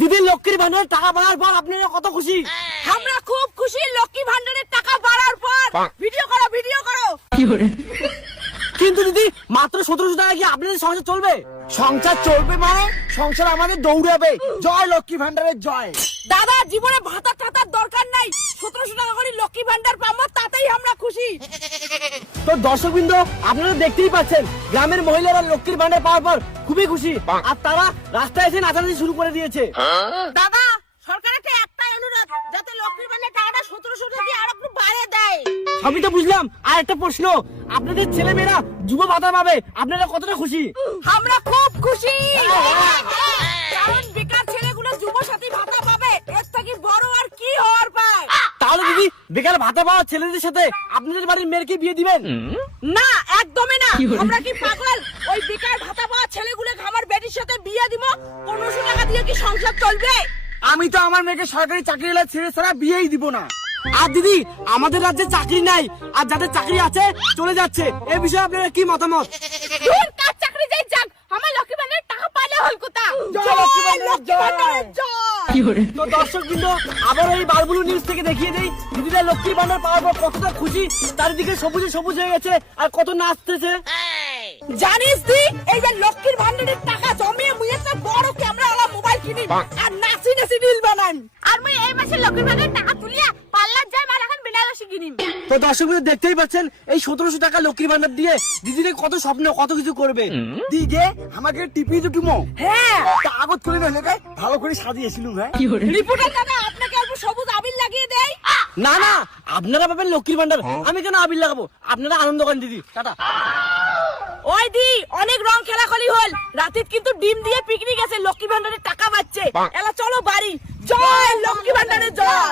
দিদি লক্ষ্মীর ভান্ডারের টাকা বাড়ার পর আপনারা কত খুশি? আমরা খুব খুশি লক্ষ্মী ভান্ডারের টাকা বাড়ার পর। ভিডিও করো ভিডিও করো। কিন্তু দিদি মাত্র 1700 টাকা কি আপনাদের সংসার চলবে? সংসার চলবে মানে সংসার আমাদের দৌড়াবে। জয় লক্ষ্মী ভান্ডারের জয়। দাদা জীবনে ভাতা টাতার দরকার নাই, 1700 টাকা করে লক্ষ্মী ভান্ডার পাবো তাতেই আমরা খুশি। তো দর্শকবৃন্দ আপনারা দেখতেই পাচ্ছেন গ্রামের মহিলারা লক্ষ্মীর ভান্ডার পাওয়ার পর খুবই খুশি, আর তারা রাস্তায় এসে নাচানাচি শুরু করে দিয়েছে। দাদা সরকারকে একটাই অনুরোধ, যাতে লক্ষ্মীর ভান্ডার টাকাটা 1700 থেকে আরো একটু বাড়িয়ে দেয়। আমি তো বুঝলাম, আর একটা প্রশ্ন, আপনাদের ছেলেমেয়েরা যুব ভাতা পাবে, আপনারা কতটা খুশি? আমরা খুব খুশি, কারণ বেকার ছেলেগুলো যুব সাথী ভাতা পাবে, এর থেকে বড় আর কি হওয়ার পায়। তাহলে দিদি বেকার ভাতা পাওয়া ছেলেদের সাথে আপনাদের বাড়ির মেয়েকে বিয়ে দিবেন? না একদমই না, আমরা কি পাগল? ওই বেকার ভাতা পাওয়া ছেলেগুলোকে আমার বেটির সাথে বিয়ে দিব? 1500 টাকা দিয়ে কি সংসার চলবে? আমি তো আমার মেয়েকে সরকারি চাকরি ছেড়ে ছাড়া বিয়েই দিব না। আর দিদি আমাদের রাজ্যে চাকরি নাই, আর যাদের চাকরি আছে চলে যাচ্ছে, এই বিষয়ে আপনারা কি মতামত? দূর কার চাকরি যাই যাক, আমার লক্ষ্মী ভান্ডারের টাকা পাইলে হল কথা। জয় লক্ষ্মী ভান্ডারের জয়। জয়। তো দর্শকবৃন্দ আবার এই বারবুলু নিউজ থেকে দেখিয়ে দেই দিদিরা লক্ষ্মীর ভান্ডার পাওয়ার পর কতটা খুশি, চারিদিকে সবুজে সবুজ হয়ে গেছে আর কত নাচতেছে। জানিস তুই এই যে লক্ষ্মীর ভান্ডারের টাকা জমিয়ে মুই একটা বড় ক্যামেরাওয়ালা মোবাইল কিনি আর নাচি নাচি রিল বানান, আর মুই এই মাসে লক্ষ্মীর ভান্ডারের টাকা তুলিয়া পার্লার যাই মার এখন বিনারসি কিনিম। তো দর্শকবৃন্দ দেখতেই পাচ্ছেন এই 1700 টাকা লক্ষ্মীর ভান্ডার দিয়ে দিদিরে কত স্বপ্ন কত কিছু করবে। দিদি আমাকে টিপি দুটুমো। হ্যাঁ আগত করে নইলে ভালো করে সাজিয়েছিলুম। হ্যাঁ রিপোর্টার দাদা আপনাকে অল্প সবুজ আবির লাগিয়ে দেই। না না, আপনারা পাবেন লক্ষ্মীর ভান্ডার, আমি কেন আবির লাগাবো? আপনারা আনন্দ করেন দিদি, টাটা। ওই দি অনেক রং খেলাখলি হল, রাতে কিন্তু ডিম দিয়ে পিকনিক আছে, লক্ষ্মী ভান্ডারের টাকা পাচ্ছে। এলা চলো বাড়ি। জয় লক্ষ্মী ভান্ডারের জয়।